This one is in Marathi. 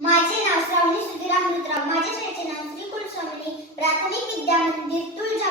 माझे नाव श्रावणी सुधीराम अमृतराव माझ्या शाळेचे नाव श्री कुलस्वामिनी प्राथमिक विद्या मंदिर तुळजा